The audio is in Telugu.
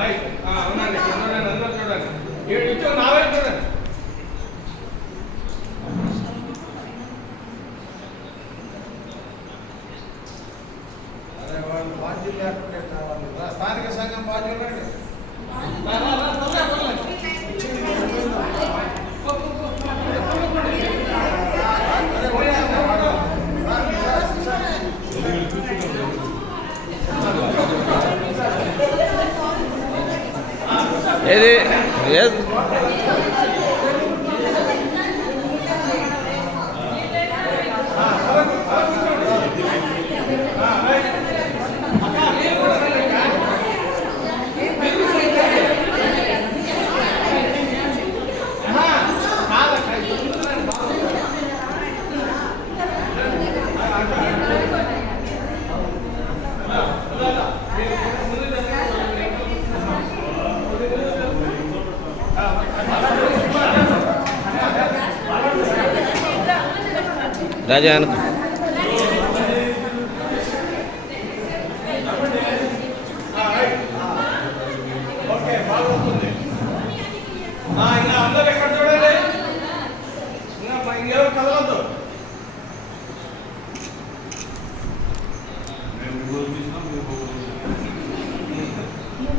రైట్ అవునండి అందరూ చూడండి ఇచ్చో నా వైపు చూడండి. బాధ్యులు లేకుండా స్థానిక సంఘం బాధ్యులు రండి. ఏది ఏది రాజా అనుకో ఓకే బాగుంటుంది. ఇలా అందరూ